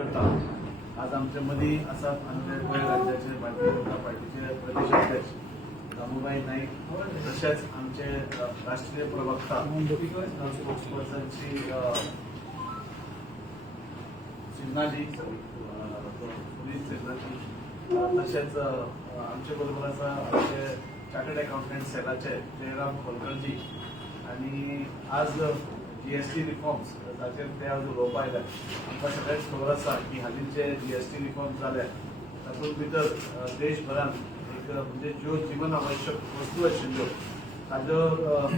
करता आज आमच्या मदीं आसात आमचे गोंय राज्याचे भारतीय जनता पार्टीचे प्रदेशाध्यक्ष दामोबाई नाईक तशेंच आमचे राष्ट्रीय प्रवक्ता स्पोक्सपर्सन श्री सिन्हाजी सुनील सिन्हाजी तशेंच आमचे बरोबर आसा आमचे चार्टर्ड अकाउंटंट सेलाचे जयराम खोलकरजी आणि आज जीएसटी रिफॉर्म्स ताचेर ते आज उलोवपा आयल्यात. आमकां सगळ्यांक खबर आसा की हालींचे जीएसटी रिफॉर्म्स जाले तातूंत भितर देशभरान एक म्हणजे ज्यो जीवन आवश्यक वस्तू आशिल्ल्यो ताजो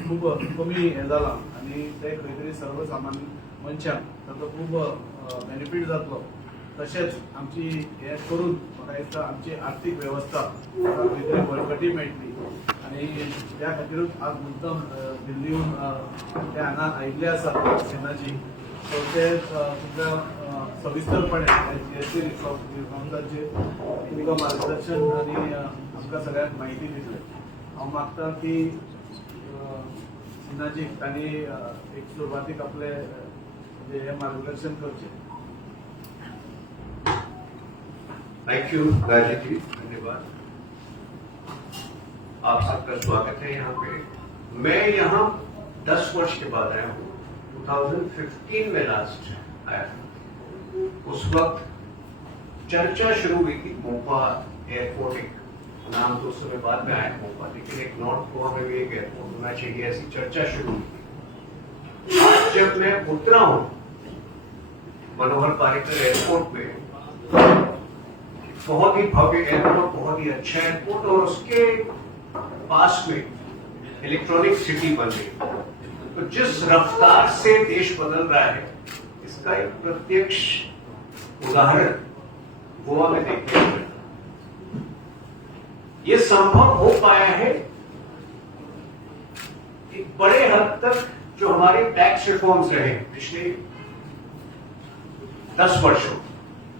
खूब कमी हें जालां आनी ते खंय तरी सर्वसामान्य मनशांक ताचो खूब बेनिफीट जातलो. तशेंच आमची हें करून म्हाका दिसता आमची आर्थीक वेवस्था खंय तरी बळकटी मेळटली आनी त्या खातीरूच आज मुद्दम दिल्लीहून ते हांगा आयिल्ले आसात सेनाजी. सो ते तुमकां सविस्तरपणे जीएसटी रिफॉर्म्साचेर तुमकां मार्गदर्शन आनी आमकां सगळ्यांक म्हायती दितले. हांव मागतां की सिन्हाजी तांणी एक सुरवातीक आपले म्हणजे हे मार्गदर्शन करचें. थैंक यू राजीव जी, धन्यवाद. आप सबका स्वागत है यहाँ पे. मैं यहाँ 10 वर्ष के बाद आया हूँ. 2015 में लास्ट आया था. उस वक्त चर्चा शुरू हुई थी मोपा एयरपोर्ट, एक नाम तो उस समय बाद में आया मोपा, लेकिन एक नॉर्थ गोवा में भी एक एयरपोर्ट होना चाहिए, ऐसी चर्चा शुरू हुई थी. आज जब मैं उतरा हूँ मनोहर पारिकर एयरपोर्ट में, बहुत ही भव्य एयरपोर्ट, बहुत ही अच्छा एयरपोर्ट, और उसके पास में इलेक्ट्रॉनिक सिटी बन गई. तो जिस रफ्तार से देश बदल रहा है इसका एक प्रत्यक्ष उदाहरण गोवा में देखने को मिला. ये संभव हो पाया है एक बड़े हद तक जो हमारे टैक्स रिफॉर्म्स रहे पिछले 10 वर्षों,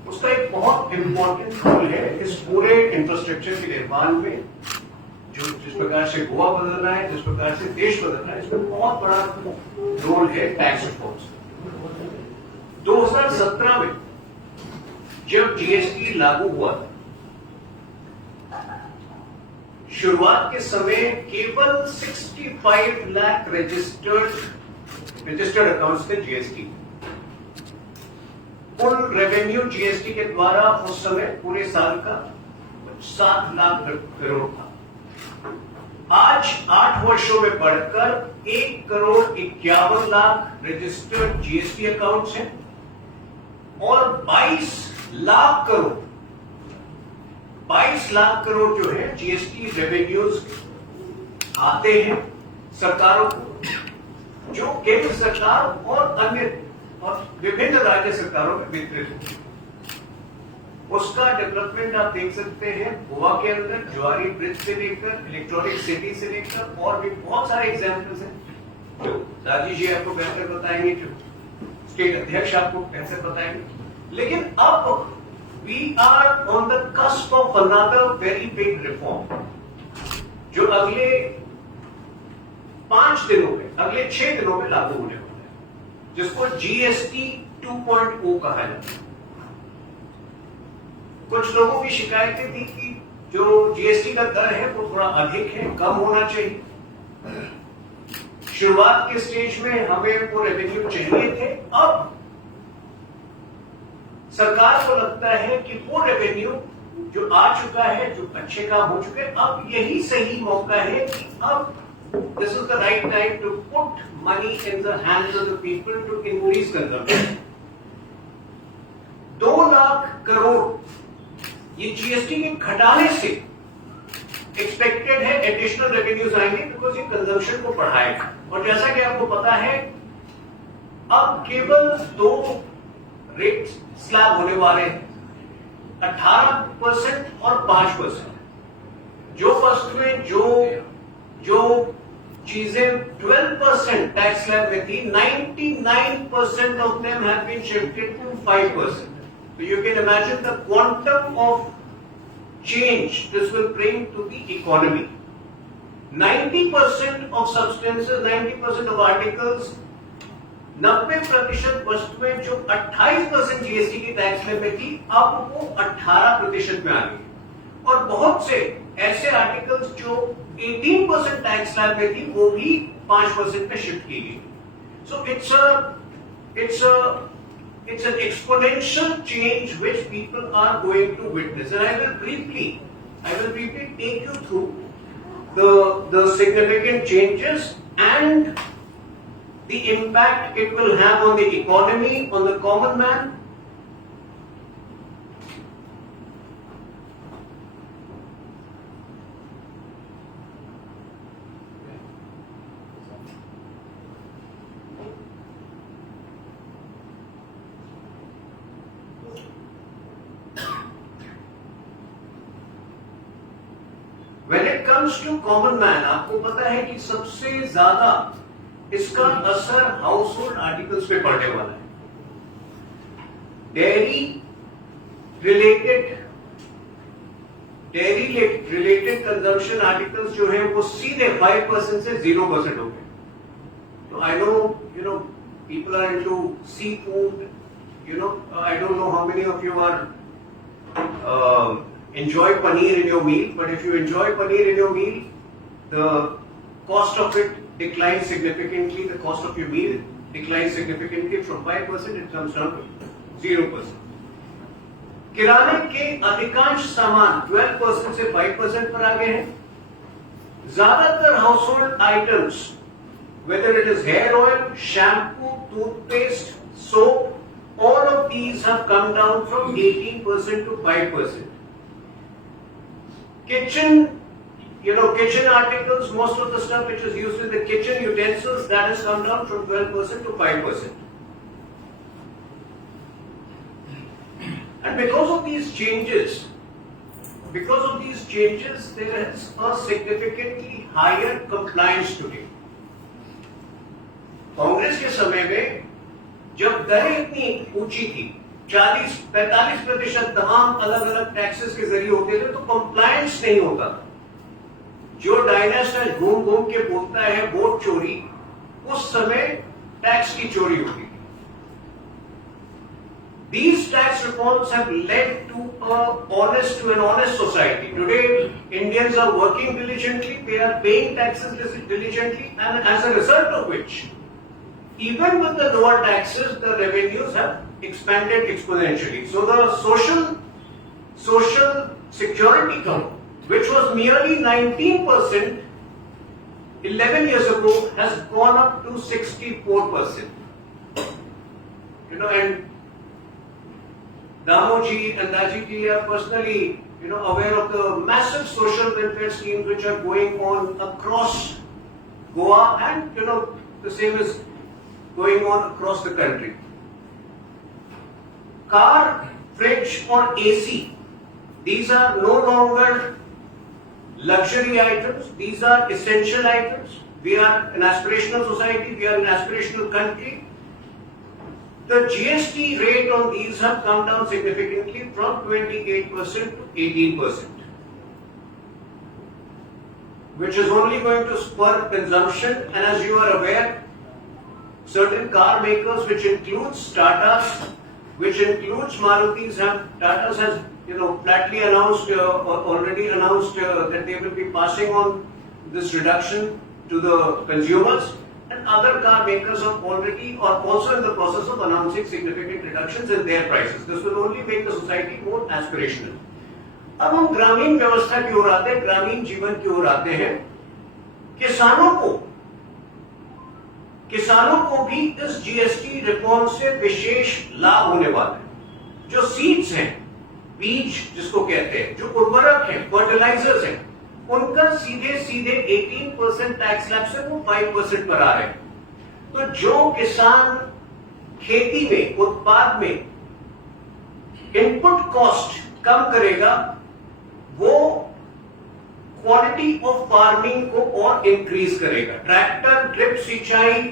उसका एक बहुत इंपॉर्टेंट रोल है इस पूरे इंफ्रास्ट्रक्चर के निर्माण में. जो जिस प्रकार से गोवा बदल रहा है, जिस प्रकार से देश बदल रहा है, इसमें बहुत बड़ा रोल है टैक्स रिफॉर्म्स. 2017 में जब जीएसटी लागू हुआ था, शुरुआत के समय केवल 65 लाख रजिस्टर्ड अकाउंट्स थे जीएसटी. कुल रेवेन्यू जीएसटी के द्वारा उस समय पूरे साल का 7 लाख करोड़ था. आज 8 वर्षों में बढ़कर 1 crore 51 lakh registered GST accounts हैं और 22 लाख करोड़ जो है जीएसटी रेवेन्यूज आते हैं सरकारों को, जो केंद्र सरकार और अन्य और विभिन्न राज्य सरकारों में वितरित होती है. उसका डेवलपमेंट आप देख सकते हैं गोवा के अंदर, ज्वारी ब्रिज से लेकर इलेक्ट्रॉनिक सिटी से लेकर और भी बहुत सारे एग्जाम्पल्स हैं जो राजीव जी आपको बेहतर बताएंगे, जो स्टेट अध्यक्ष आपको बेहतर बताएंगे. लेकिन अब we are on the cusp of another very big reform जो अगले 5 दिनों में, अगले 6 दिनों में लागू होने वाला है, जिसको जीएसटी 2.0 कहा जाता है. कुछ लोगों की शिकायतें थी कि जो जीएसटी का दर है वो थोड़ा अधिक है, कम होना चाहिए. शुरुआत के स्टेज में हमें वो रेवेन्यू चाहिए थे. अब सरकार को लगता है कि वो रेवेन्यू जो आ चुका है, जो अच्छे काम हो चुके हैं, अब यही सही मौका है कि अब this is the right time to put money in the hands of the people to increase consumption. 2 lakh crore ये जीएसटी के घटाने से एक्सपेक्टेड है एडिशनल रेवेन्यूज आएंगे, बिकॉज ये कंजम्पशन को बढ़ाएगा. और जैसा कि आपको पता है अब केवल 2 रेट स्लैब होने वाले हैं, 18% और 5%. जो फर्स्ट में जो चीजें 12% टैक्स स्लैब में थी, 99% of them have been shifted to 5%. So you can imagine the quantum of change this will bring to the economy. 90% of substances, 90% of articles 90% वस्तुएं जो 28% जीएसटी की टैक्स में थी, अब वो 18% में आ गई। और बहुत से ऐसे आर्टिकल्स जो 18% टैक्स स्लैब में थी, वो भी 5% में शिफ्ट की गई। सो it's an exponential change which people are going to witness, and I will briefly take you through the significant changes and the impact it will have on the economy, on the common man. When it comes to common man, आपको पता है कि सबसे ज्यादा इसका असर house hold articles पे पड़ने वाला है। डेयरी रिलेटेड कंजम्पशन आर्टिकल्स जो है वो सीधे 5% से 0% हो गए। तो I know people are into seafood, I don't know how many of you are enjoy paneer in your meal, but if you enjoy paneer in your meal, the cost of it declines significantly. The cost of your meal declines significantly from 5%, it comes down to 0%. किराने के अधिकांश सामान 12% से 5% पर आ गए हैं। ज्यादातर household items, whether it is hair oil, shampoo, toothpaste, soap, all of these have come down from 18% to 5%. Kitchen articles, most of the stuff which is used in the kitchen, utensils, that has come down from 12% to 5%. And because of these changes, there is a significantly higher compliance today. Congress के समय में जब दरें इतनी ऊंची थी, 40-45% तमाम अलग अलग टैक्सेस के जरिए होते थे, तो कंप्लायंस नहीं होता था। जो डायनास्टाइल घूम घूम के बोलता है वोट चोरी, उस समय टैक्स की चोरी होती थी। These tax reforms have led to an honest society. Today, Indians are working diligently, they are paying taxes diligently, and as a result of which, even with the lower taxes, the revenues have expanded exponentially. So the social security count, which was merely 19% 11 years ago, has gone up to 64%. And Damoji and Daji are personally, aware of the massive social welfare schemes which are going on across Goa, and the same is going on across the country. Car, fridge or AC, these are no longer luxury items, these are essential items. We are an aspirational society, we are an aspirational country. The GST rate on these have come down significantly from 28% to 18%, which is only going to spur consumption. And as you are aware, certain car makers, which includes Tatas, which includes Marutis, Tatas has flatly announced already announced that they will be passing on this reduction to the consumers, and other car makers are already or also in the process of announcing significant reductions in their prices. This will only make the society more aspirational. अब हम ग्रामीण व्यवस्था की ओर आते हैं, ग्रामीण जीवन की ओर आते हैं। किसानों को भी इस जीएसटी रिफॉर्म से विशेष लाभ होने वाला है। जो सीड्स हैं, बीज जिसको कहते हैं, जो उर्वरक हैं, फर्टिलाइजर्स हैं, उनका सीधे 18% टैक्स स्लैब से वो 5% पर आ रहे हैं। तो जो किसान खेती में, उत्पाद में इनपुट कॉस्ट कम करेगा, वो क्वालिटी ऑफ फार्मिंग को और इंक्रीज करेगा। ट्रैक्टर, ड्रिप सिंचाई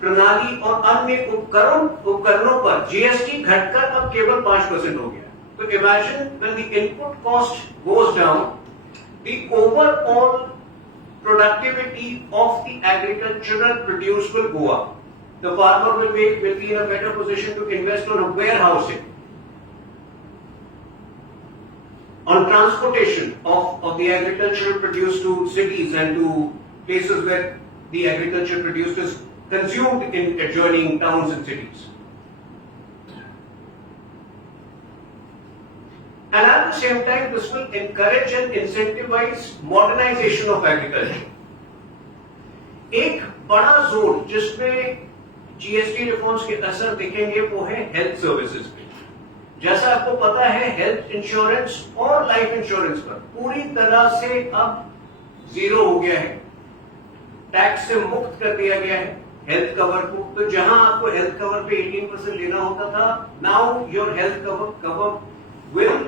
प्रणाली और अन्य उपकरणों पर जीएसटी घटकर अब केवल 5% हो गया। तो imagine when the input cost goes down, the overall productivity of the agricultural produce will go up. the farmer will be in a better position to invest on warehousing, on transportation of the agricultural produce to cities and to places where the agriculture produced is consumed in adjoining towns and cities. And at the same time, this will encourage and incentivize modernization of agriculture. एक बड़ा जोर जिसमें GST reforms के असर दिखेंगे वो है health services पे। जैसा आपको पता है, हेल्थ इंश्योरेंस और लाइफ इंश्योरेंस पर पूरी तरह से अब जीरो हो गया है, टैक्स से मुक्त कर दिया गया है हेल्थ कवर को। तो जहां आपको हेल्थ कवर पे 18% लेना होता था, now your health cover will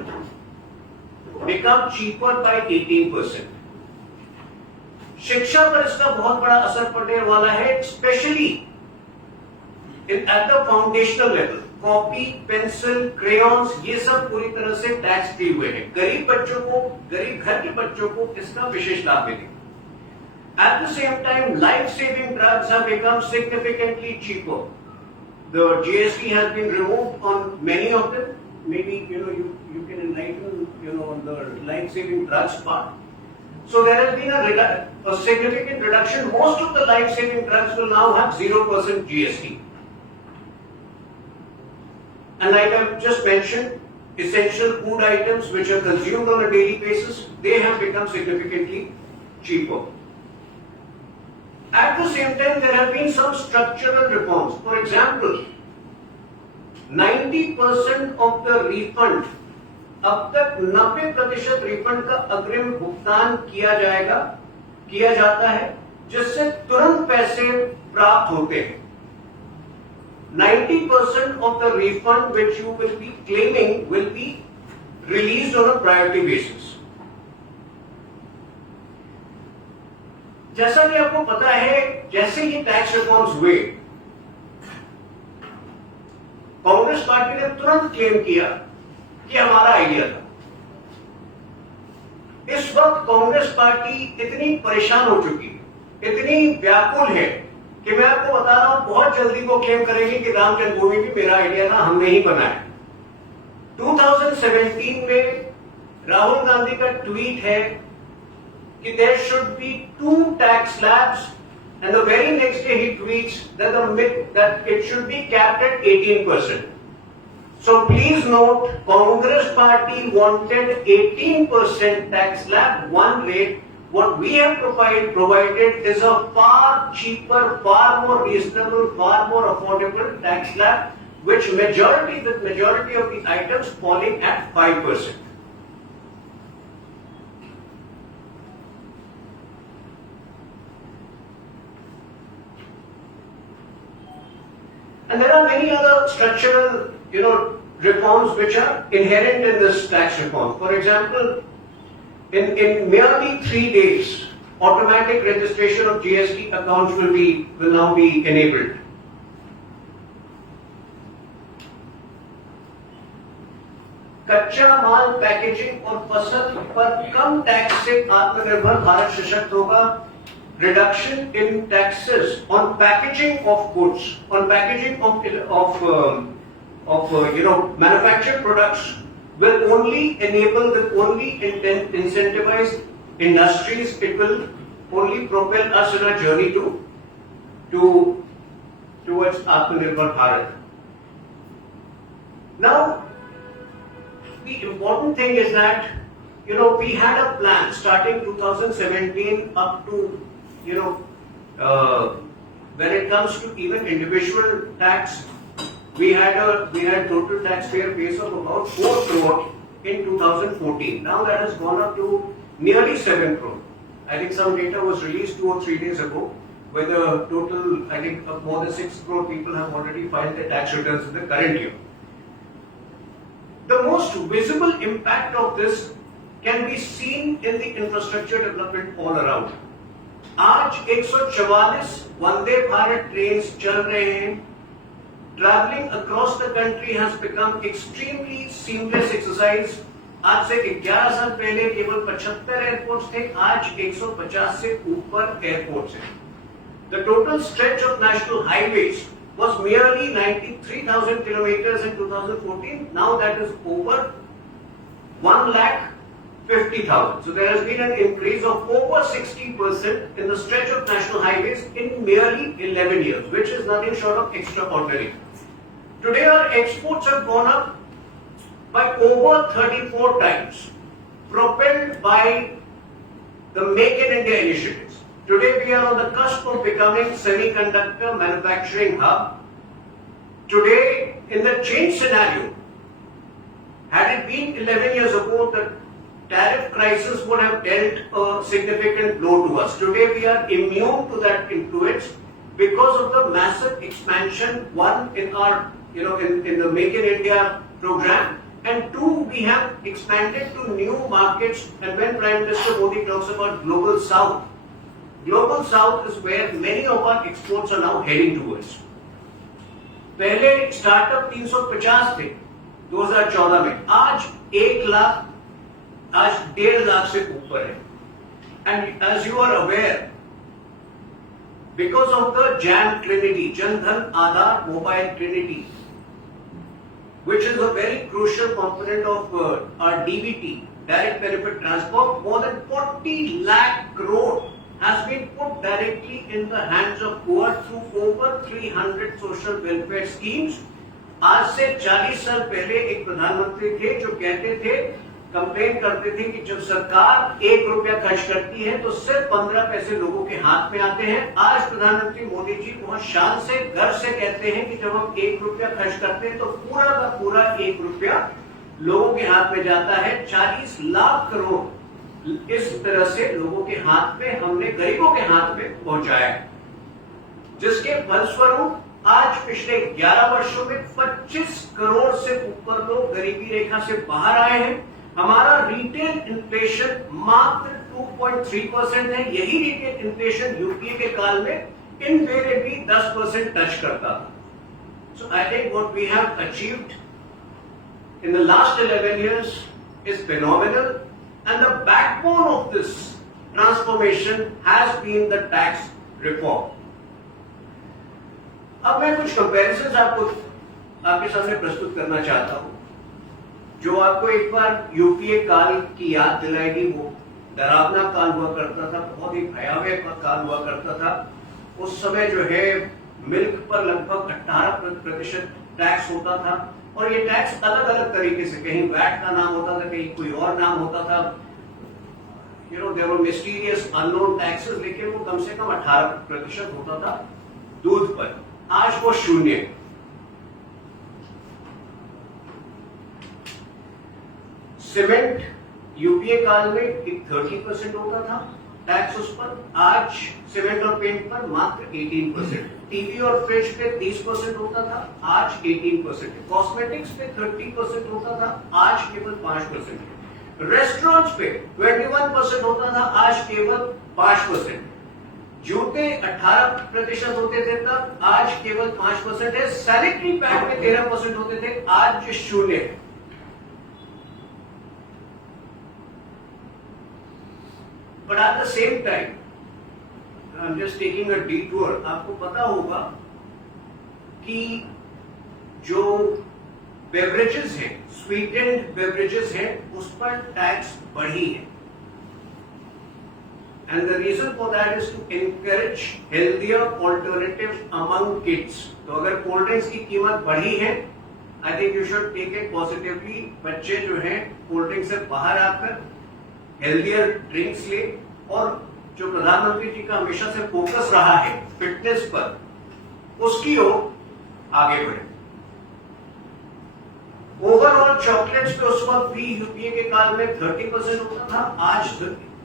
become cheaper by 18%. शिक्षा पर इसका बहुत बड़ा असर पड़ने वाला है, specially at the foundational level. Copy, pencil, crayons, ये सब पूरी तरह से टैक्स फ्री हुए हैं। गरीब बच्चों को, गरीब घर के बच्चों को इसका विशेष लाभ मिलेगा। At the same time, life-saving drugs have become significantly cheaper. The GST has been removed on many of them. Maybe you can enlighten on the life-saving drugs part. So there has been a significant reduction. Most of the life-saving drugs will now have 0% GST. And like I've just mentioned, essential food items which are consumed on a daily basis, they have become significantly cheaper. At the same time, there have been some structural reforms. For example, 90% of the refund, अब तक 90% refund का अग्रिम भुगतान किया जाता है, जिससे तुरंत पैसे प्राप्त होते हैं। 90% of the refund which you will be claiming will be released on a priority basis. जैसा कि आपको पता है, जैसे ही टैक्स रिफॉर्म्स हुए, कांग्रेस पार्टी ने तुरंत क्लेम किया कि हमारा आइडिया था। इस वक्त कांग्रेस पार्टी इतनी परेशान हो चुकी है, इतनी व्याकुल है कि मैं आपको बता रहा हूं, बहुत जल्दी वो क्लेम करेंगे कि राम जन्मभूमि भी मेरा आइडिया था, हमने ही बनाया। 2017 में राहुल गांधी का ट्वीट है कि there should be 2 tax slabs, and the very next day he tweets that it should be capped at 18%. So please note, Congress party wanted 18% tax slab, one rate. What we have provided is a far cheaper, far more reasonable, far more affordable tax slab, which majority of the items falling at 5%. And there are many other structural, reforms which are inherent in this tax reform. For example, in merely 3 days, automatic registration of GST accounts will now be enabled. कच्चा माल, packaging और फसल पर कम tax से आत्मनिर्भर भारत सशक्त होगा। Reduction in taxes on packaging of goods, on packaging of manufactured products will only incentivize industries. It will only propel us in a journey towards Atmanirbhar Bharat. Now, the important thing is that we had a plan starting 2017 up to when it comes to even individual tax, we had total taxpayer base of about 4 crore in 2014. Now that has gone up to nearly 7 crore. I think some data was released 2 or 3 days ago, where the total, I think, more than 6 crore people have already filed their tax returns in the current year. The most visible impact of this can be seen in the infrastructure development all around. आज 144 Vande Bharat trains चल रहे हैं। Travelling across the country has become extremely seamless exercise. आज से 11 साल पहले केवल 75 airports थे, आज 150 से ऊपर एयरपोर्ट्स हैं। The total stretch of national highways was merely 93,000 kilometers in 2014. Now that is over 1,50,000. So there has been an increase of over 60% in the stretch of national highways in merely 11 years, which is nothing short of extraordinary. Today our exports have gone up by over 34 times, propelled by the Make in India initiatives. Today we are on the cusp of becoming semiconductor manufacturing hub. Today, in the change scenario, had it been 11 years ago, the tariff crisis would have dealt a significant blow to us. Today we are immune to that influence because of the massive expansion, one in our, in the Make in India program, and two, we have expanded to new markets. And when Prime Minister Modi talks about Global South is where many of our exports are now heading towards. पहले startup 350 थे 2014 में, आज 1 लाख, आज 1.5 लाख से ऊपर है. And as you are aware, because of the JAM Trinity, Jan Dhan Aadhaar Mobile Trinity, which is a very crucial component of our DBT, direct benefit transfer, more than 40 lakh crore has been put directly in the hands of poor through over 300 social welfare schemes. आज से 40 साल पहले एक प्रधानमंत्री थे जो कहते थे, कंप्लेन करते थे कि जब सरकार 1 रुपया खर्च करती है तो सिर्फ 15 पैसे लोगों के हाथ में आते हैं. आज प्रधानमंत्री मोदी जी बहुत शान से, गर्व से कहते हैं कि जब हम 1 रुपया खर्च करते हैं तो पूरा का पूरा 1 रुपया लोगों के हाथ में जाता है. 40 लाख करोड़ इस तरह से लोगों के हाथ में, हमने गरीबों के हाथ में पहुंचाया है, जिसके फलस्वरूप आज पिछले 11 वर्षों में 25 करोड़ से ऊपर लोग गरीबी रेखा से बाहर आए हैं. हमारा रिटेल इन्फ्लेशन मात्र 2.3% है. यही रिटेल इन्फ्लेशन यूपीए के काल में इनवेरिएबली 10% टच करता था. So I think what we have achieved in the last 11 years is phenomenal. And the backbone of this transformation has been the tax reform. अब मैं कुछ comparisons आपके सामने प्रस्तुत करना चाहता हूं, जो आपको एक बार यूपीए काल की याद दिलाएगी. वो डरावना काल हुआ करता था, बहुत ही भयावह काल हुआ करता था. उस समय जो है मिल्क पर लगभग 18% टैक्स होता था, और ये टैक्स अलग अलग तरीके से, कहीं वैट का नाम होता था, कहीं कोई और नाम होता था. There were mysterious unknown taxes, लेकिन वो कम से कम 18% होता था दूध पर. आज वो 0. सीमेंट यूपीए काल में 30% होता था टैक्स उस पर. आज सीमेंट और पेंट पर मात्र 18%. टीवी और फ्रिज पे 30% होता था, आज 18%. कॉस्मेटिक्स पे 30% होता था, आज केवल 5%. रेस्टोरेंट्स पे 21% होता था, आज केवल 5%. जूते 18% होते थे तब, आज केवल 5% है. सैनिटरी पैड में 13% होते थे, आज 0 है. But at the same time, I'm just taking a detour. आपको पता होगा कि जो बेवरेजेस हैं, स्वीटेंड बेवरेजेस हैं, उस पर टैक्स बढ़ी है. And the reason for that is to encourage healthier alternatives among kids. तो अगर कोल्ड ड्रिंक्स की कीमत बढ़ी है, I think you should take it positively. बच्चे जो हैं कोल्ड ड्रिंक से बाहर आकर हेल्थियर ड्रिंक्स ले, और जो प्रधानमंत्री जी का हमेशा से फोकस रहा है फिटनेस पर, उसकी ओर आगे बढ़े. ओवरऑल चॉकलेट्स पे उस वक्त भी यूपीए के काल में 30% होता था, आज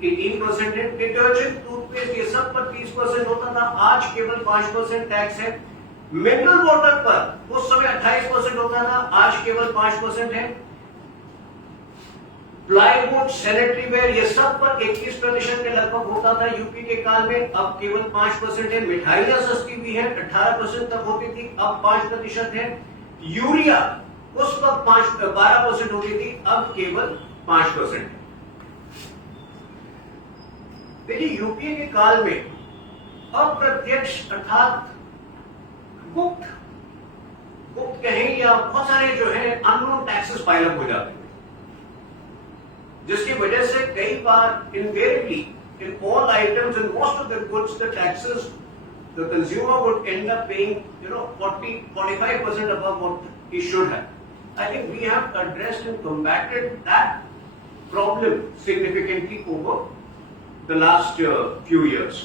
18% है. डिटर्जेंट, टूथपेस्ट, ये सब पर 30% होता था, आज केवल 5% टैक्स है. मिनरल वाटर पर उस समय 28% होता था, आज केवल 5% है. प्लाईवुड, सैनिटरी वेयर, ये सब पर 21% के लगभग होता था यूपी के काल में, अब केवल 5% है. मिठाइयां सस्ती भी है, 18% तक होती थी, अब 5% है. यूरिया उस वक्त 12% होती थी, अब केवल 5% है. देखिए, यूपीए के काल में अप्रत्यक्ष अर्थात गुप्त गुप्त कहें या बहुत सारे जो है अननोन टैक्सेस पाइल अप हो जाते हैं, जिसकी वजह से कई बार invariably in all items in most of the goods the taxes the consumer would end up paying 40-45% above what he should have. I think we have addressed and combated that problem significantly over the last few years.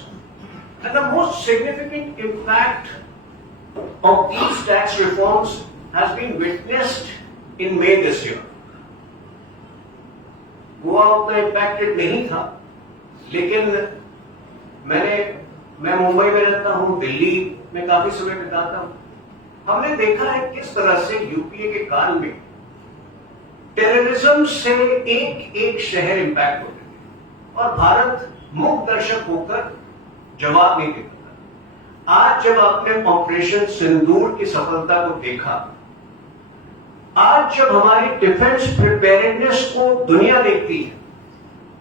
And the most significant impact of these tax reforms has been witnessed in May this year. Goa उतना impacted नहीं था, लेकिन मैं मुंबई में रहता हूं, दिल्ली में काफी समय बिताता हूं। हमने देखा है किस तरह से यूपीए के काल में टेररिज्म से एक एक शहर इंपैक्ट होते थे और भारत मूक दर्शक होकर जवाब नहीं देता था। आज जब आपने ऑपरेशन सिंदूर की सफलता को देखा, आज जब हमारी डिफेंस प्रिपेयर्डनेस को दुनिया देखती है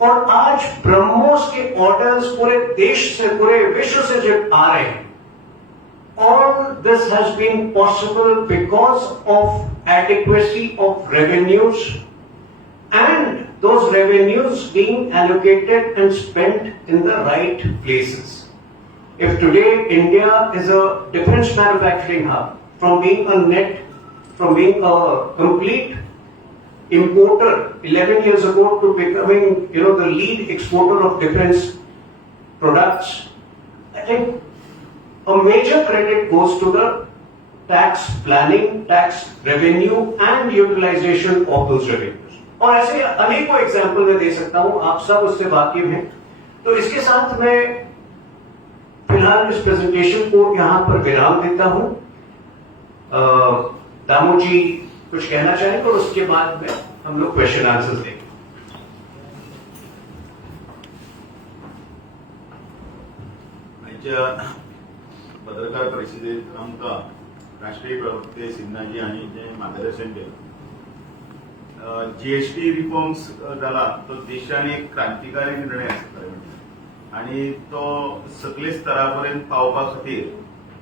और आज ब्रह्मोस के ऑर्डर्स पूरे देश से, पूरे विश्व से जब आ रहे हैं, all this has been possible because of adequacy of revenues and those revenues being allocated and spent in the right places. If today India is a defense manufacturing hub, from being a complete importer 11 years ago to becoming, the lead exporter of defense products, I think a major credit goes to the tax planning, tax revenue and utilization of those revenues. और ऐसे अनेकों example मैं दे सकता हूं, आप सब उससे वाकिफ हैं। तो इसके साथ मैं फिलहाल इस प्रेजेंटेशन को यहां पर विराम देता हूं। दामू जी कुछ कहना चाहें और उसके बाद में हम लोग क्वेश्चन आंसर्स देंगे। पत्रकार परिषदेत आमकां राष्ट्रीय प्रवक्ते सिन्हाजी हांणी जे मार्गदर्शन केलें, जीएसटी रिफॉर्म्स जाला तो देशान एक क्रांतिकारी निर्णय आसा खरें म्हणटा आनी तो सकले स्तरा पर्यंत पावपा खातीर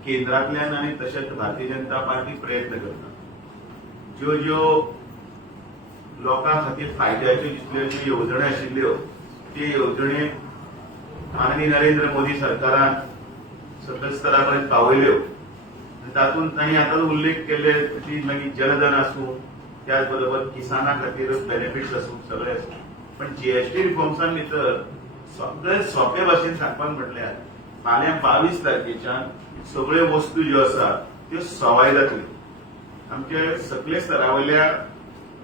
केंद्रांतल्यान आनी तशेंच भारतीय जनता पार्टी प्रयत्न करता। ज्यो लोकां खातीर फायद्याच्यो जितल्यो ज्यो येवजण्यो आशिल्ल्यो ते येवजण्यो माननीय नरेंद्र मोदी सरकारान सकल स्तरा पर्यंत पावयल्यो। तातूंत तांणी आतां उल्लेख केले की मागीर जनधन आसूं, त्याच बरोबर किसानां खातीर बेनिफिट्स आसूं, सगळे आसूं, पण जीएसटी रिफॉर्म्सान भितर सगळे सोंपे भाशेन सांगपाक म्हटल्यार फाल्यां 22 तारखेच्यान सगळ्यो वस्तू ज्यो आसात त्यो सवाय जातल्यो। आमचे सकले स्तरा वयल्या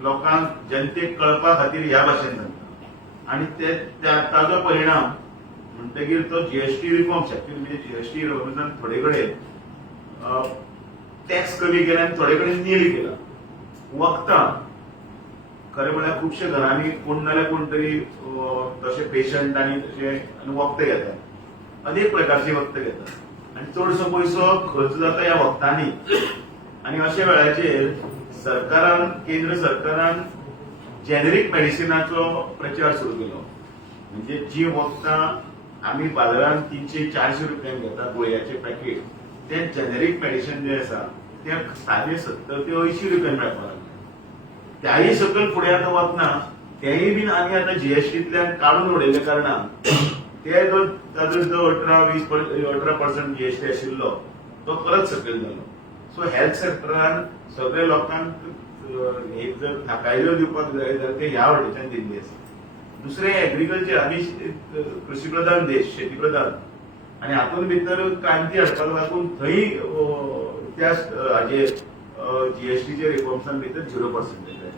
लोकांक जनतेक कळपा खातीर ह्या भाशेन सांगता आनी ताजो परिणाम म्हणटकीर तो जीएसटी रिफॉर्म्स म्हणजे जीएसटी रिफॉर्म्सान थोडे कडेन टॅक्स कमी केला आनी थोडे कडेन नील केला। वखदां खरें म्हळ्यार खुबशे घरांनी कोण नाल्यार कोण तरी तशे पेशंट आनी तशे वखदां घेतात, अनेक प्रकारची वखदां घेतात आनी चडसो पयसो खर्च जाता ह्या वखदांनी। आनी अशा वेळाचेर केंद्र सरकारान जेनेरिक मेडिसिनाचो प्रचार सुरू केलो, म्हणजे जी वखदां आमी बाजारांत 300-400 रुपयांक घेता गोळ्याचे पॅकेट, ते जेनेरिक मेडिसिन जे आसा ते 70 ते 80 रुपयांक मेळपाक लागले। त्याही सकल फुडें आतां वतना तेय बीन आमी आतां जीएसटींतल्यान काडून उडयले कारणान ताजो जो 18% जीएसटी आशिल्लो तो परत सकयल जालो। सो हेल्थ सेक्टरान सगळ्या लोकांक एक जर थाकायल्यो दिवपाक जाय जाल्यार ते ह्या वटेच्यान दिल्ली आसा। दुसरे एग्रीकल्चर, आमी कृषी प्रधान देश, शेती प्रधान, आनी हातूंत भितर क्रांती हाडपाक लागून थंय त्या हाजेर जीएसटीचे रिफॉर्म्सान भितर 0% जाय।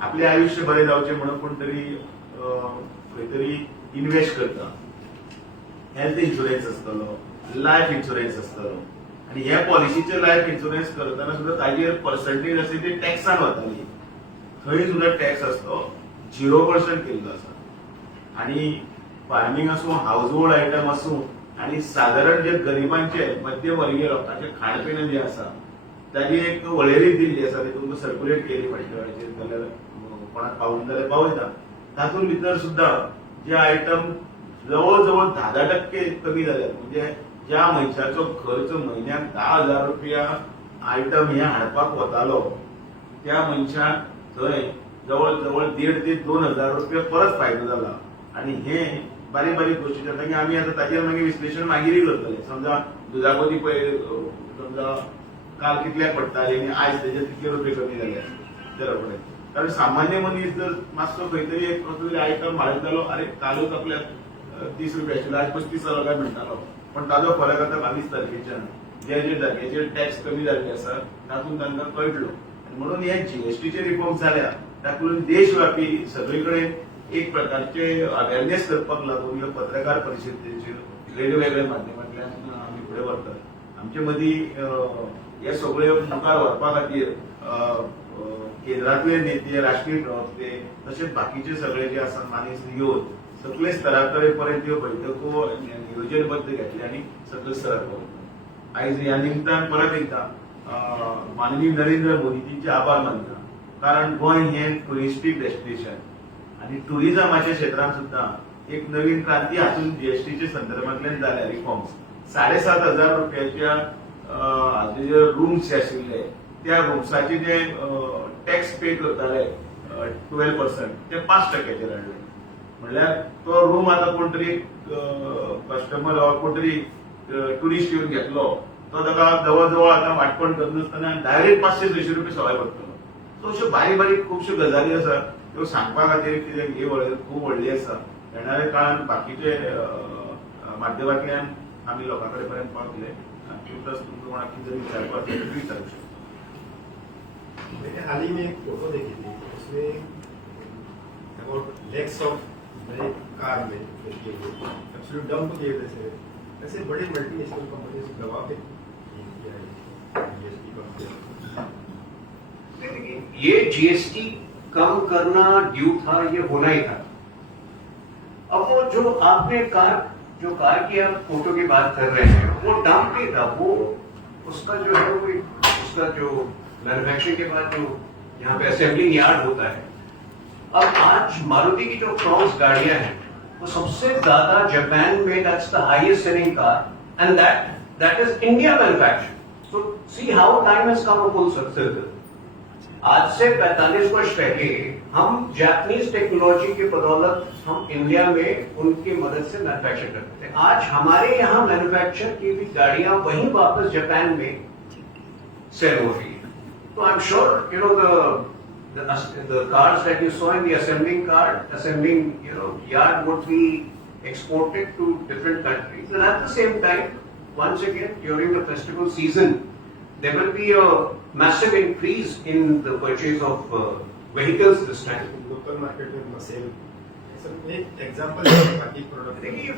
आपले आयुष्य बरें जावचें म्हणून कोण तरी खंय तरी इन्वेस्ट करता, हेल्थ इन्शुरन्स आसतलो, लायफ इन्शुरन्स आसतलो, आनी ह्या पॉलिसीचे लायफ इन्शुरन्स करतना सुद्दां ताजेर पर्संटेज आसा ती टॅक्सान वताली, थंय सुद्दां टॅक्स आसतो 0% केल्लो आसा। आनी फार्मिंग आसूं, हाऊस होल्ड आयटम आसूं, आनी सादारण जे गरिबांचे मध्यमवर्गीय लोकांचे खाणपिण जे आसा ताजी एक वळेरी दिल्ली आसा, ती तुमकां सर्क्युलेट केली फाटल्या वेळाचेर, जाल्यार कोणाक पावूंक जाल्यार पावयता। तातूंत भितर सुद्दां जे आयटम जवळ जवळ 10% कमी जाल्यात, म्हणजे ज्या मनशाचो खर्च म्हयन्याक 10,000 रुपया आयटम हे हाडपाक वतालो त्या मनशाक थंय जवळ जवळ 1,500 ते 2,000 रुपया परत फायदो जाला. आणि हे बारीक बारीक गोष्टी जाता की आमी आतां ताजेर मागीर विश्लेशण मागीरय करतले. समजा दुधापोती पळय समजा काल कितल्याक पडटाली आणि आयज तेजे कितले रुपये कमी जाले दर पळय. कारण सामान्य मनीस जर मातसो खंय तरी एक कसलो आयटम माळयतालो, अरे कालूच आपल्याक 30 रुपया आशिल्लो आज 35 जालो काय म्हणटालो, पण ताजो फरक आता 22 तारखेच्यान जे जे जाग्याचेर टॅक्स कमी जाल्ले आसा तातूंत तांकां कळटलो. आणि म्हणून हे जीएसटीचे रिफॉर्म जाल्या ताका लागून देशव्यापी सगळे कडेन एक प्रकारचे अवेअरनेस करपाक लागून ह्यो पत्रकार परिशदेचेर वेगवेगळ्या माध्यमांतल्यान आमी फुडें व्हरतात. आमचे मदीं हे सगळे मुखार व्हरपा खातीर केंद्रांतले नेते, राष्ट्रीय प्रवक्ते तशेंच बाकीचे सगळे जे आसा मानीस येवन सगळे स्तराकडे पर्यंत ह्यो बैठको नियोजनबद्ध घेतले आनी सगळे स्तराक पावतात. आयज ह्या निमतान परत एकदा माननीय नरेंद्र मोदीजींचे आभार मानता. कारण गोंय हे टुरिस्टीक डेस्टिनेशन आणि टुरिझमाच्या क्षेत्रांत सुद्धा एक नवीन क्रांती हातून जीएसटीच्या संदर्भांतल्यान जाल्या. रिफॉर्म्स 7,500 रुपयाच्या जे रूम्स जे आशिल्ले त्या रूम्साचे जे टॅक्स पे करताले 12% ते 5%चेर हाडले. म्हणल्यार तो रूम आता कोण तरी कस्टमर वा कोण तरी टुरिस्ट येवन घेतलो तो ताका जवळ जवळ आता वाटपण करनासतना डायरेक्ट 500-600 रुपये सवाय पडटलो. सो अश्यो बारीक बारीक खुबश्यो गजाली आसा त्यो सांगपा खातीर कितें ही खूब व्हडली आसा. येणाऱ्या काळात बाकीचे माध्यमांतल्यान आमी लोकां कडेन पर्यंत पावतले. तुमकां कोणाक कितें जरी विचारपाक असेल तर विचारूं शकता. मैंने हाल ही में एक फोटो देखी थी, उसमें अबाउट लैक्स ऑफ नए कार में एब्सोल्यूट डंप की वजह से ऐसे बड़े मल्टीनेशनल कंपनी से दबाव है जीएसटी पर। ये जीएसटी कम करना ड्यू था, ये होना ही था. अब वो जो आपने कार की आप फोटो की बात कर रहे हैं वो डंप ही था. वो उसका जो है वो उसका जो मैन्युफैक्चरिंग के बाद जो यहाँ पे असेंबलिंग यार्ड होता है. अब आज मारुति की जो क्रॉस गाड़ियां हैं वो सबसे ज्यादा जापान में that's the highest selling car and that is India manufacture. So see how time has come full circle. आज से 45 वर्ष पहले हम जापानीज टेक्नोलॉजी के बदौलत हम इंडिया में उनकी मदद से मैन्युफैक्चर करते थे. आज हमारे यहाँ मैन्युफैक्चर की भी गाड़ियां वहीं वापस जापान में सेल हो रही है. So I'm sure the cars that you saw in the assembling yard would be exported to different countries. And at the same time, once again during the festival season, there will be a massive increase in the purchase of vehicles this time. Local market में cell सब एक example है. बाकी product देखिए ये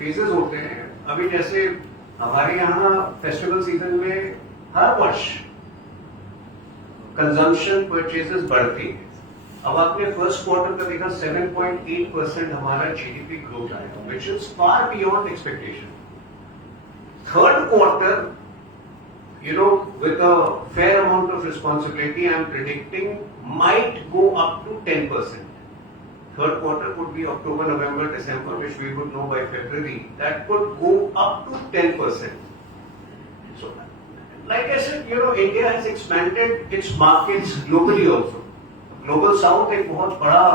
phases होते हैं. अभी जैसे हमारे यहाँ फेस्टिवल सीजन में हर वर्ष कंजम्पशन परचेजेस बढ़ती है. अब आपने फर्स्ट क्वार्टर का देखा 7.8% हमारा जीडीपी ग्रोथ आया, which is far beyond expectation. Third quarter, with a fair amount of responsibility, I am predicting might go up to 10%. Third quarter could be October, November, December, which we would know by February. That could go up to 10%. So, like I said, India has expanded its markets globally also. Global South एक बहुत बड़ा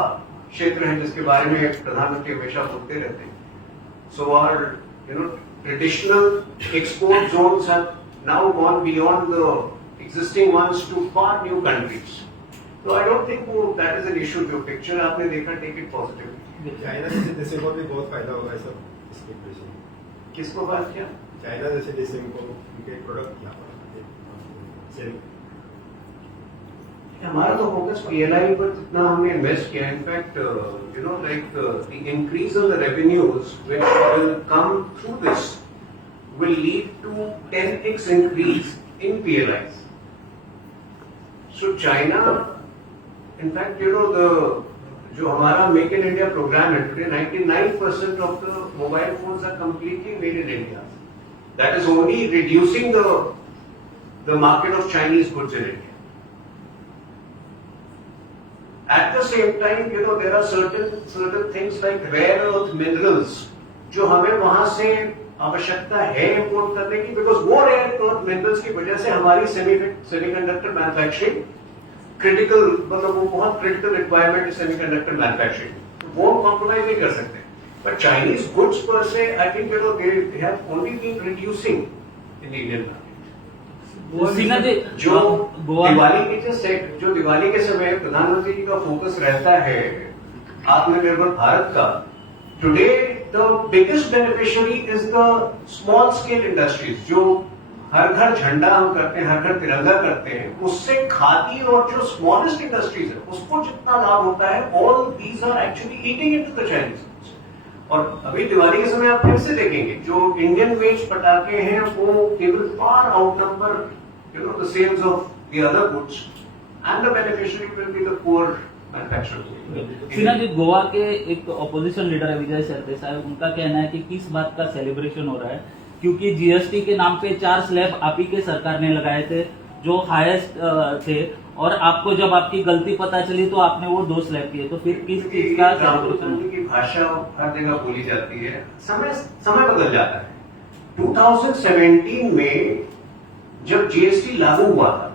क्षेत्र है जिसके बारे में प्रधानमंत्री हमेशा बोलते रहते हैं. So our traditional export zones have now gone beyond the existing ones to far new countries. So I don't think that is an issue. जो picture आपने देखा, take it positively. चाइना जैसे देशों को भी बहुत फायदा होगा सब इसके वजह से. किसको बात किया? चाइना जैसे देशों को उनके प्रोडक्ट यहाँ पर सेल. हमारा तो फोकस पीएलआई पर जितना हमने इन्वेस्ट किया. In fact the increase in the revenues which will come through this will lead to 10x increase in PLIs. So China, in fact, जो हमारा मेक इन इंडिया प्रोग्राम है today, 99% of the mobile phones are completely made in India. That is only reducing the market of Chinese goods in India. At the same time, there are certain things like rare earth minerals जो हमें वहां से आवश्यकता है import करने की, because वो rare earth minerals की वजह से हमारी सेमीकंडक्टर मैन्युफैक्चरिंग क्रिटिकल, मतलब वो बहुत क्रिटिकल रिक्वायरमेंट है सेमीकंडक्टर मैन्युफैक्चरिंग, तो वो कॉम्प्रोमाइज नहीं कर सकते. बट चाइनीज गुड्स पर से I think they have only been reducing in Indian market. जो दिवाली के समय प्रधानमंत्री जी का फोकस रहता है आत्मनिर्भर भारत का, today the biggest beneficiary is the small scale industries. जो हर घर झंडा हम करते हैं, हर घर तिरंगा करते हैं, उससे खादी और जो स्मॉलेस्ट इंडस्ट्रीज है उसको जितना लाभ होता है, all these are actually eating into the Chinese. और अभी दिवाली के समय आप फिर से देखेंगे जो इंडियन मेड पटाखे हैं वो they will far outnumber the sales of the other goods, and the beneficiary will be the poor manufacturers. Sinha ji, Goa के एक ऑपोजिशन लीडर है विजय सरदेसाई, उनका कहना है कि किस बात का सेलिब्रेशन हो रहा है, क्योंकि जीएसटी के नाम पे 4 स्लैब आप ही के सरकार ने लगाए थे जो हाईएस्ट थे, और आपको जब आपकी गलती पता चली तो आपने वो 2 स्लैब किए, तो फिर किस चीज का सेलिब्रेशन? की भाषा हर जगह बोली जाती है, समय बदल जाता है. 2017 में जब जीएसटी लागू हुआ था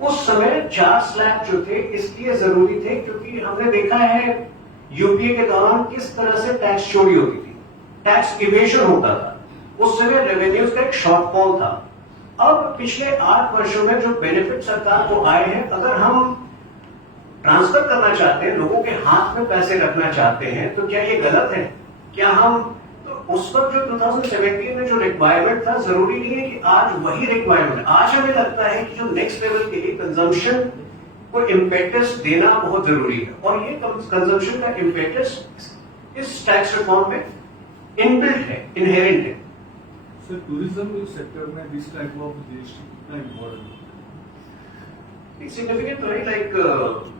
उस समय 4 स्लैब जो थे इसलिए जरूरी थे क्योंकि हमने देखा है यूपीए के दौरान किस तरह से टैक्स चोरी होती थी, टैक्स इवेशन होता था, उस समय रेवेन्यूज का एक शॉर्टफॉल था. अब पिछले 8 वर्षों में जो बेनिफिट सरकार को आए हैं, अगर हम ट्रांसफर करना चाहते हैं, लोगों के हाथ में पैसे रखना चाहते हैं, तो क्या ये गलत है? क्या हम तो उस वक्त जो 2017 में जो रिक्वायरमेंट था, जरूरी नहीं है कि आज वही रिक्वायरमेंट. आज हमें लगता है कि जो नेक्स्ट लेवल के लिए कंजम्पशन को इम्पेटस देना बहुत जरूरी है, और ये कंजम्पशन का इम्पेटस इस टैक्स रिफॉर्म में इनबिल्ट है, इनहेरेंट है. सर, टूरिज्म सेक्टर में दिस टाइप ऑफ जीएसटी कितना इम्पोर्टेंट है? It's significant, right? Like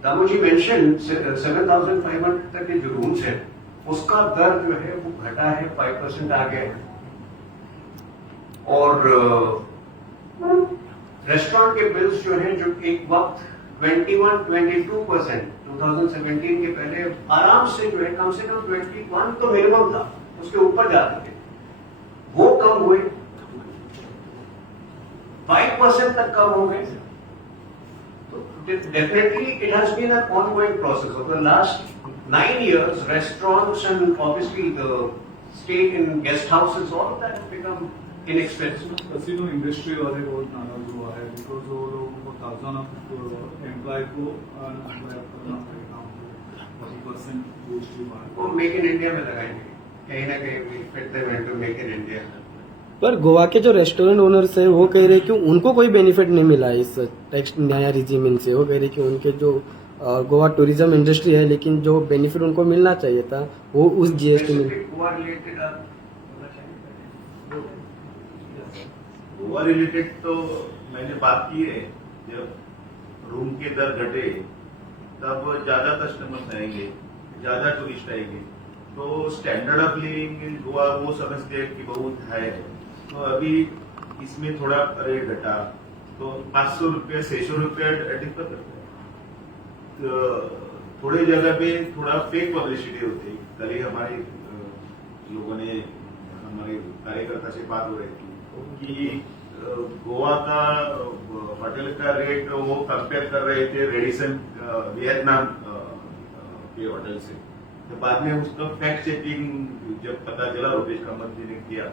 Damoji mentioned, 7,500 तक के जो रूम्स हैं, उसका दर जो है वो घटा है, 5% आ गया है. और रेस्टोरेंट के बिल्स जो हैं, जो एक वक्त 21-22% 2017 के पहले आराम से जो है कम से कम 21 तो मिनिमम था, उसके ऊपर जाते थे, वो कम हुए, 5% तक कम हो गए. Definitely, it has been an ongoing process. Over the last 9 years, restaurants and obviously the stay in guest houses, all of that has become inexpensive. Casino industry वाले बहुत नाराज हुआ है बिकॉज वो लोगों को 1000 एम्प्लॉय को अनएम्प्लॉय करना पड़ेगा, 40% जीएसटी वो मेक इन इंडिया में लगाएंगे, कहीं ना कहीं we fit them into make in India. पर गोवा के जो रेस्टोरेंट ओनर्स है वो कह रहे कि उनको कोई बेनिफिट नहीं मिला इस टैक्स नया रिजीम से. वो कह रहे कि उनके जो गोवा टूरिज्म इंडस्ट्री है, लेकिन जो बेनिफिट उनको मिलना चाहिए था वो उस जीएसटी में. गोवा रिलेटेड तो मैंने बात की है, जब रूम के दर घटे तब ज्यादा कस्टमर्स आएंगे, ज्यादा टूरिस्ट आएंगे, तो standard of living in Goa वो समझते हैं कि बहुत हाई है. तो अभी इसमें थोड़ा रेट घटा तो 500 रुपये 600 रुपये डिफर करता है. तो थोड़े जगह पे थोड़ा फेक पब्लिसिटी होती है. कल ही हमारे लोगों ने, हमारे कार्यकर्ता से बात हो रही थी कि गोवा का होटल का रेट वो कंपेयर कर रहे थे रेडिसन वियतनाम के होटल से. तो बाद में उसका फैक्ट चेकिंग जब पता चला, रुपेश मंत्री ने किया,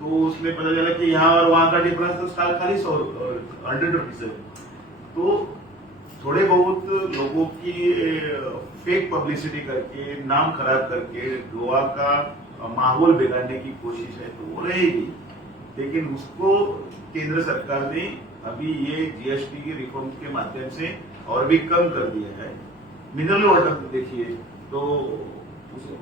तो उसमें पता चला कि यहाँ और वहां का डिफरेंस तो खाली 100 रुपीज है. तो थोड़े बहुत लोगों की फेक पब्लिसिटी करके, नाम खराब करके गोवा का माहौल बिगाड़ने की कोशिश है, तो वो रहेगी. लेकिन उसको केंद्र सरकार ने अभी ये जीएसटी रिफॉर्म के माध्यम से और भी कम कर दिया है. मिनरल वाटर देखिए तो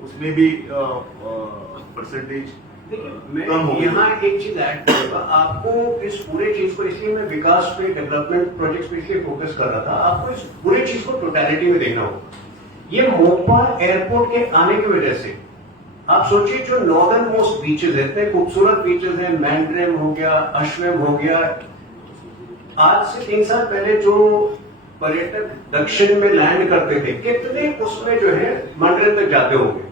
उसमें भी परसेंटेज मैं यहाँ एक चीज ऐड करूंगा आपको. इस पूरे चीज को, इसलिए मैं विकास पे, डेवलपमेंट प्रोजेक्ट्स पे इसलिए फोकस कर रहा था. आपको इस पूरे चीज को टोटलिटी में देखना होगा. ये मोपा एयरपोर्ट के आने की वजह से आप सोचिए, जो नॉर्दर्न मोस्ट बीचेस है, इतने खूबसूरत बीचेस हैं, मैंड्रेम हो गया, अश्वेम हो गया, आज से 3 साल पहले जो पर्यटक दक्षिण में लैंड करते थे, कितने उसमें जो है मंड्रेम तक जाते होंगे.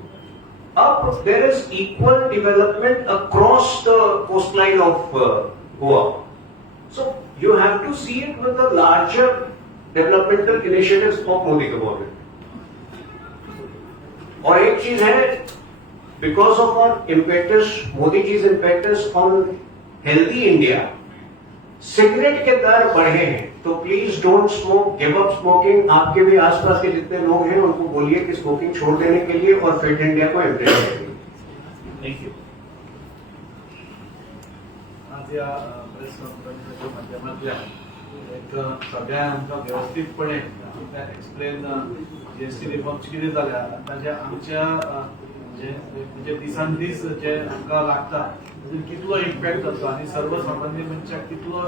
अब there is equal development across the coastline of Goa. So you have to see it with the larger developmental initiatives of Modi government. और एक चीज है, because of our impetus, Modi ji's impetus on healthy India, cigarette के दर बढ़े हैं. तो please don't smoke, give up smoking. आपके भी आसपास के जितने लोग हैं उनको बोलिए कि स्मोकिंग छोड़ देने के लिए और फिट इंडिया को एम्प्रेस करेंगे. Thank you. आज या प्रेस कॉन्फरन्सच्या माध्यमातून एक सगळ्या आमकां व्यवस्थितपणे एक्सप्लेन जीएसटी रिफॉर्म्स कितें जाल्या आनी ताजे आमच्या म्हणजे दिसान दीस जे आमकां लागता तातूंत कितलो इम्पॅक्ट जातलो आनी सर्वसामान्य मनशाक कितलो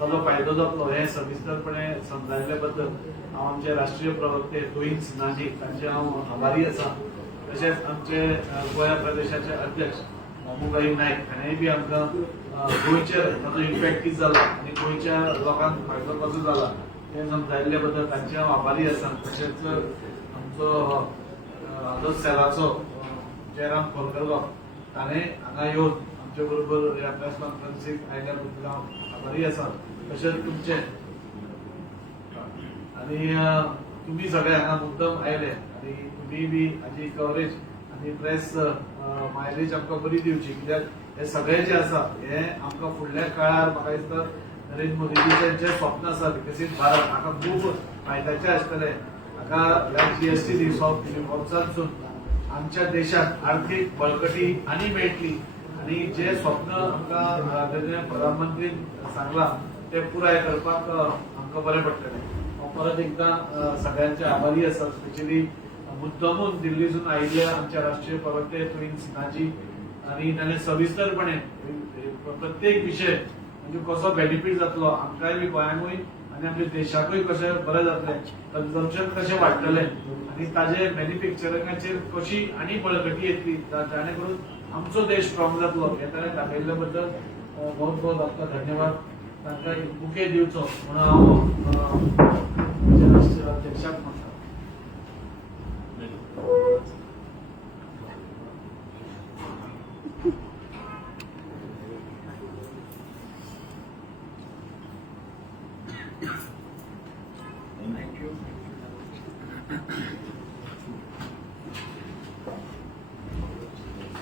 ताजो फायदो जातलो हे सविस्तरपणे समजायल्ले बद्दल हांव आमचे राष्ट्रीय प्रवक्ते तुहीन सिन्हाजी तांचे हांव आभारी आसा. तशेंच आमचे गोंय प्रदेशाचे अध्यक्ष मामुगाई नायक हाणेंय बी आमकां गोंयचेर ताजो इम्पॅक्ट कितें जाला आनी गोंयच्या लोकांक फायदो कसो जाला हे समजायल्ले बद्दल तांचे हांव आभारी आसा. तशेंच आमचो हाजो सेलाचो जयराम खोलकरलो ताणें हांगा येवन आमचे बरोबर ह्या प्रेस कॉन्फरन्सीक आयल्या बद्दल हांव आभारी आसा. तशेंच तुमचे आनी तुमी सगळे हांगा मुद्दम आयले आनी तुमी बी हाजी कवरेज आनी प्रेस मायलेज आमकां बरी दिवची, कित्याक हे सगळे जे आसा हे आमकां फुडल्या काळार म्हाका दिसता नरेंद्र मोदीजीचें जें स्वप्न आसा विकसीत भारत हाका खूब फायद्याचें आसतलें. हाका ह्या जीएसटी रिफॉर्म्सांतसून आमच्या देशाक आर्थीक बळकटी आनी मेळटली आनी जे स्वप्न आमकां आदरणीय प्रधानमंत्रीन सांगलां ते पुराय करपाक आमकां बरें पडटलें. हांव परत एकदां सगळ्यांचे आभारी आसा. स्पेशली मुद्दमून दिल्लीसून आयिल्ले आमचे राष्ट्रीय प्रवक्ते तुहीन सिन्हाजी आनी ताणें सविस्तरपणे प्रत्येक विशय म्हणजे कसो बेनिफीट जातलो आमकांय बी गोंयांकूय आनी आमच्या देशाकूय कशें बरें जातलें, कन्जम्पशन कशें वाडटलें आनी ताजे मॅन्युफॅक्चरिंगाचेर कशी आनी बळकटी येतली जाणे करून आमचो देश स्ट्रॉंग जातलो हे ताणें दाखयल्ले बद्दल बहुत बहुत आमकां धन्यवाद. तांकां बुके दिवचो म्हणून हांव राष्ट्रीय अध्यक्षाक म्हणटा.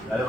झालं